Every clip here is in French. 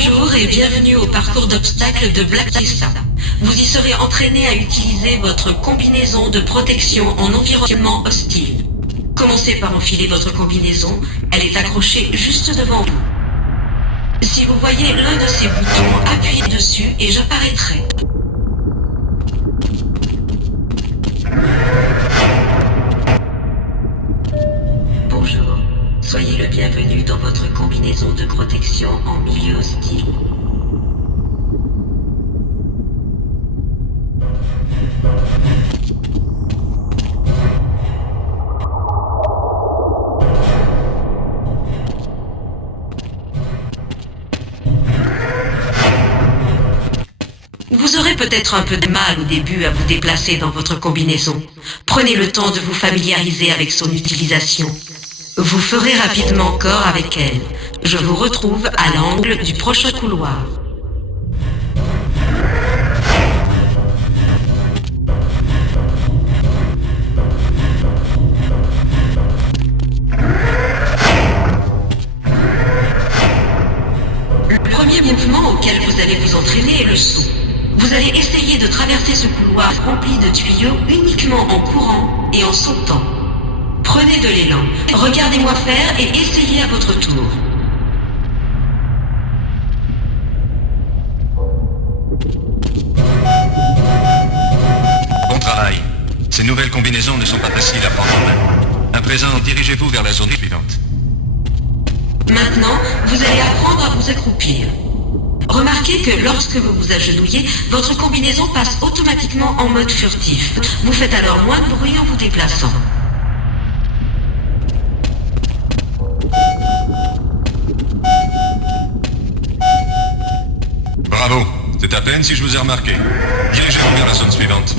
Bonjour et bienvenue au parcours d'obstacles de Black Mesa. Vous y serez entraîné à utiliser votre combinaison de protection en environnement hostile. Commencez par enfiler votre combinaison, elle est accrochée juste devant vous. Si vous voyez l'un de ces boutons, appuyez dessus et j'apparaîtrai. Bonjour, soyez le bienvenu dans votre combinaison de protection en milieu hostile. Vous aurez peut-être un peu de mal au début à vous déplacer dans votre combinaison. Prenez le temps de vous familiariser avec son utilisation. Vous ferez rapidement corps avec elle. Je vous retrouve à l'angle du prochain couloir. Le premier mouvement auquel vous allez vous entraîner est le saut. Vous allez essayer de traverser ce couloir rempli de tuyaux uniquement en courant et en sautant. Prenez de l'élan, regardez-moi faire et essayez à votre tour. Bon travail. Ces nouvelles combinaisons ne sont pas faciles à prendre en main. À présent, dirigez-vous vers la zone suivante. Maintenant, vous allez apprendre à vous accroupir. Remarquez que lorsque vous vous agenouillez, votre combinaison passe automatiquement en mode furtif. Vous faites alors moins de bruit en vous déplaçant. Bravo. C'est à peine si je vous ai remarqué. Dirigez-vous vers la zone suivante.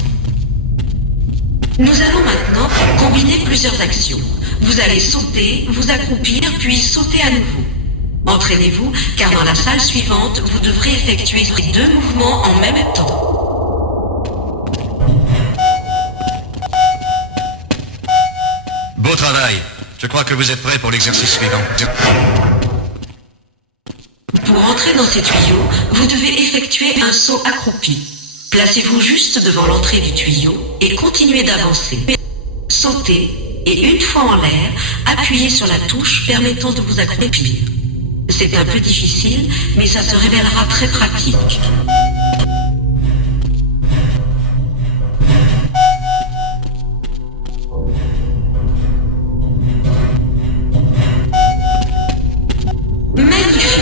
Nous allons maintenant combiner plusieurs actions. Vous allez sauter, vous accroupir, puis sauter à nouveau. Entraînez-vous, car dans la salle suivante, vous devrez effectuer ces deux mouvements en même temps. Beau travail. Je crois que vous êtes prêts pour l'exercice suivant. Pour entrer dans ces tuyaux, vous devez effectuer un saut accroupi. Placez-vous juste devant l'entrée du tuyau et continuez d'avancer. Sautez et une fois en l'air, appuyez sur la touche permettant de vous accroupir. C'est un peu difficile, mais ça se révélera très pratique. Magnifique!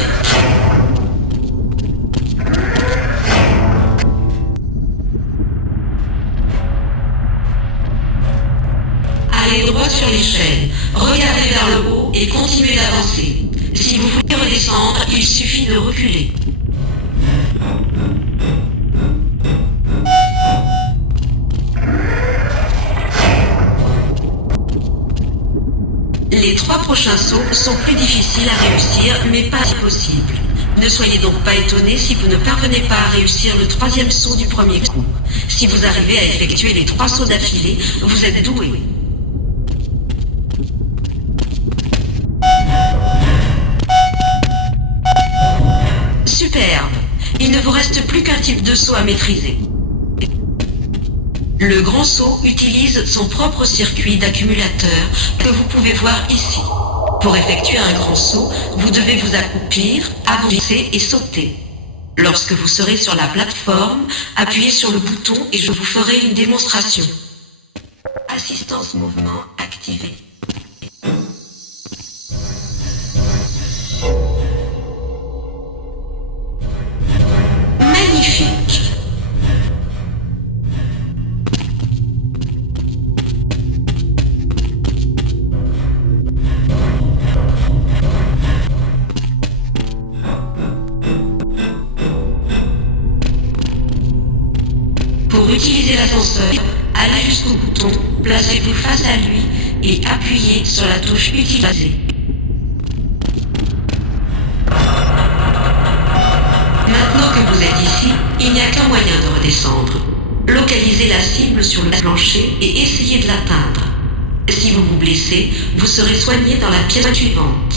Allez droit sur l'échelle, regardez vers le haut et continuez d'avancer. Si vous voulez redescendre, il suffit de reculer. Les trois prochains sauts sont plus difficiles à réussir, mais pas impossibles. Ne soyez donc pas étonnés si vous ne parvenez pas à réussir le troisième saut du premier coup. Si vous arrivez à effectuer les 3 sauts d'affilée, vous êtes doué. Superbe! Il ne vous reste plus qu'un type de saut à maîtriser. Le grand saut utilise son propre circuit d'accumulateur que vous pouvez voir ici. Pour effectuer un grand saut, vous devez vous accroupir, avancer et sauter. Lorsque vous serez sur la plateforme, appuyez sur le bouton et je vous ferai une démonstration. Assistance mouvement activée. Magnifique! Pour utiliser l'ascenseur, allez jusqu'au bouton, placez-vous face à lui et appuyez sur la touche utilisée. Maintenant que vous êtes ici, il n'y a qu'un moyen de redescendre. Localisez la cible sur le plancher et essayez de l'atteindre. Si vous vous blessez, vous serez soigné dans la pièce suivante.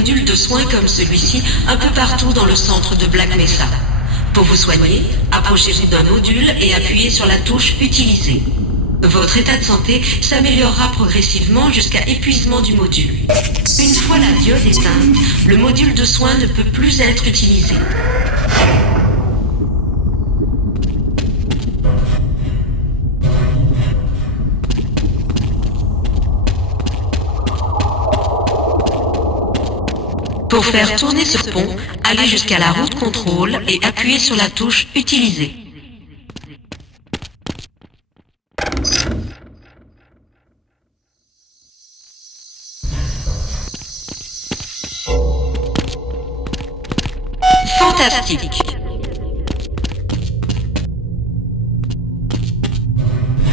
modules de soins comme celui-ci un peu partout dans le centre de Black Mesa. Pour vous soigner, approchez-vous d'un module et appuyez sur la touche « Utiliser ». Votre état de santé s'améliorera progressivement jusqu'à épuisement du module. Une fois la diode éteinte, le module de soins ne peut plus être utilisé. Pour faire tourner ce pont, allez jusqu'à la route contrôle et appuyez sur la touche « Utiliser ». Fantastique!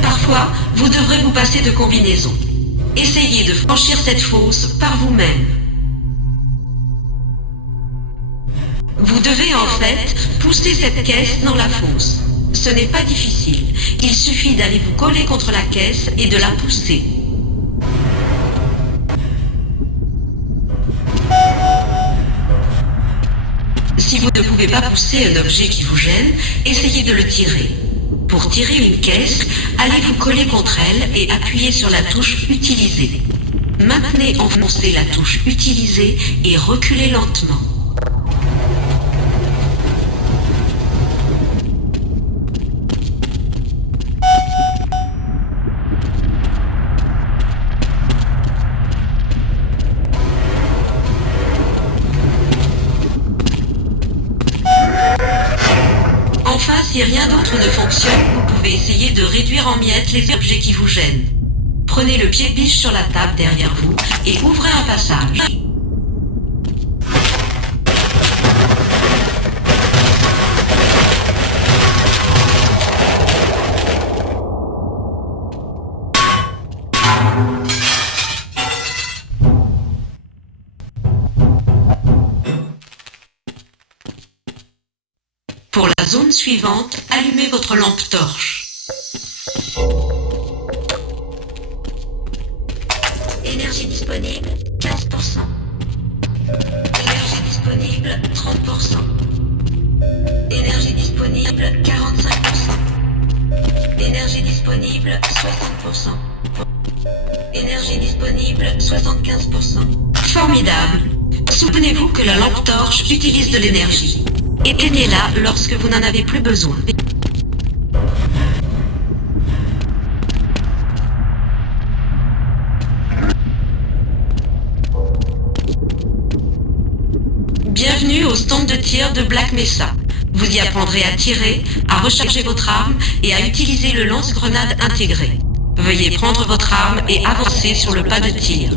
Parfois, vous devrez vous passer de combinaison. Essayez de franchir cette fosse par vous-même. Vous devez en fait pousser cette caisse dans la fosse. Ce n'est pas difficile. Il suffit d'aller vous coller contre la caisse et de la pousser. Si vous ne pouvez pas pousser un objet qui vous gêne, essayez de le tirer. Pour tirer une caisse, allez vous coller contre elle et appuyez sur la touche « Utiliser ». Maintenez enfoncée la touche « Utiliser » et reculez lentement. Si rien d'autre ne fonctionne, vous pouvez essayer de réduire en miettes les objets qui vous gênent. Prenez le pied-biche sur la table derrière vous et ouvrez un passage. Pour la zone suivante, allumez votre lampe torche. Énergie disponible, 15%. Énergie disponible, 30%. Énergie disponible, 45%. Énergie disponible, 60%. Énergie disponible, 75%. Formidable. Souvenez-vous que la lampe torche utilise de l'énergie. Éteignez-la lorsque vous n'en avez plus besoin. Bienvenue au stand de tir de Black Mesa. Vous y apprendrez à tirer, à recharger votre arme et à utiliser le lance-grenade intégré. Veuillez prendre votre arme et avancer sur le pas de tir.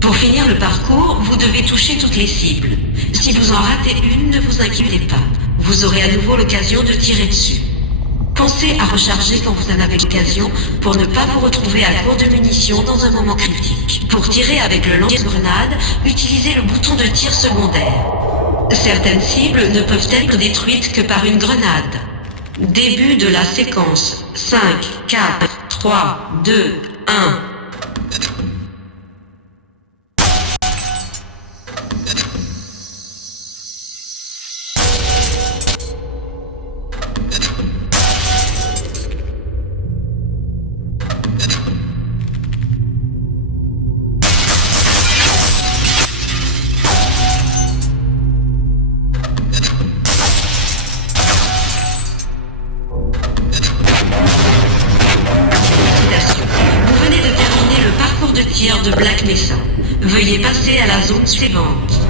Pour finir le parcours, vous devez toucher toutes les cibles. Si vous en ratez une, ne vous inquiétez pas. Vous aurez à nouveau l'occasion de tirer dessus. Pensez à recharger quand vous en avez l'occasion pour ne pas vous retrouver à court de munitions dans un moment critique. Pour tirer avec le lance-grenade, utilisez le bouton de tir secondaire. Certaines cibles ne peuvent être détruites que par une grenade. Début de la séquence. 5, 4, 3, 2, 1... de Black Mesa. Veuillez passer à la zone suivante.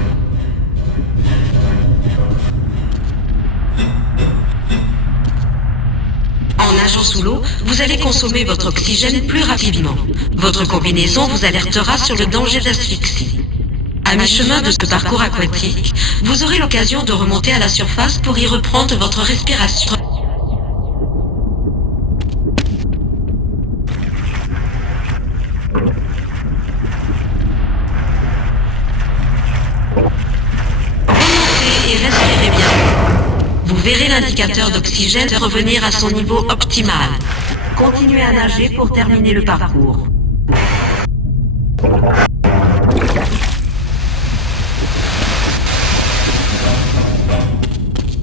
En nageant sous l'eau, vous allez consommer votre oxygène plus rapidement. Votre combinaison vous alertera sur le danger d'asphyxie. À mi-chemin de ce parcours aquatique, vous aurez l'occasion de remonter à la surface pour y reprendre votre respiration. l'indicateur d'oxygène revenir à son niveau optimal. Continuez à nager pour terminer le parcours.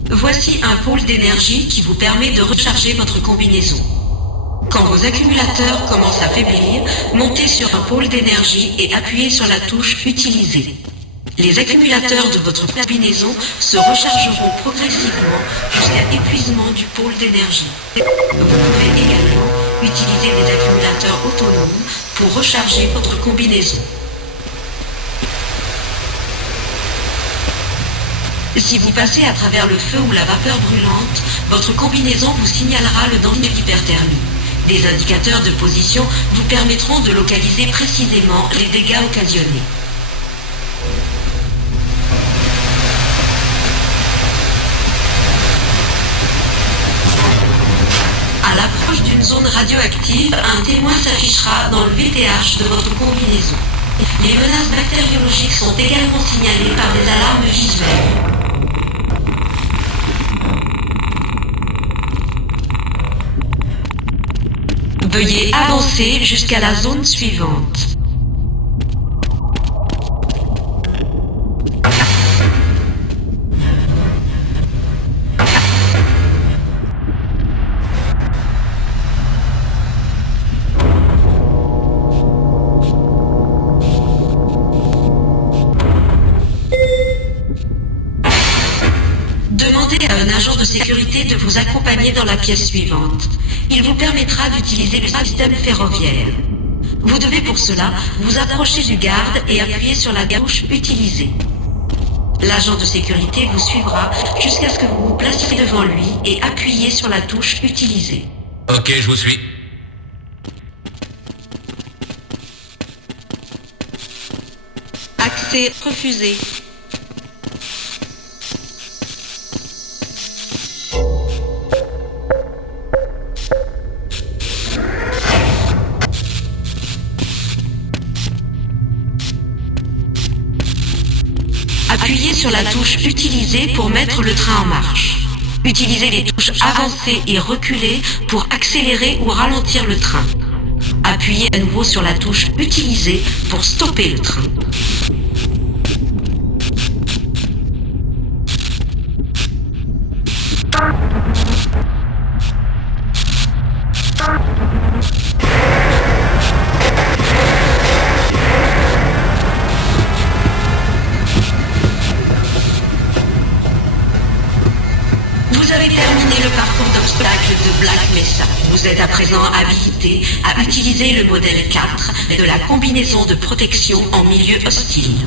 Voici un pôle d'énergie qui vous permet de recharger votre combinaison. Quand vos accumulateurs commencent à faiblir, montez sur un pôle d'énergie et appuyez sur la touche Utiliser. Les accumulateurs de votre combinaison se rechargeront progressivement jusqu'à épuisement du pôle d'énergie. Vous pouvez également utiliser des accumulateurs autonomes pour recharger votre combinaison. Si vous passez à travers le feu ou la vapeur brûlante, votre combinaison vous signalera le danger d'hyperthermie. Des indicateurs de position vous permettront de localiser précisément les dégâts occasionnés. À l'approche d'une zone radioactive, un témoin s'affichera dans le VTH de votre combinaison. Les menaces bactériologiques sont également signalées par des alarmes visuelles. Veuillez avancer jusqu'à la zone suivante. Demandez à un agent de sécurité de vous accompagner dans la pièce suivante. Il vous permettra d'utiliser le système ferroviaire. Vous devez pour cela vous approcher du garde et appuyer sur la touche Utiliser. L'agent de sécurité vous suivra jusqu'à ce que vous vous placiez devant lui et appuyez sur la touche Utiliser. Ok, je vous suis. Accès refusé. Appuyez sur la touche Utiliser pour mettre le train en marche. Utilisez les touches Avancer et Reculer pour accélérer ou ralentir le train. Appuyez à nouveau sur la touche Utiliser pour stopper le train. Vous avez terminé le parcours d'obstacles de Black Mesa. Vous êtes à présent habilité à utiliser le modèle 4 de la combinaison de protection en milieu hostile.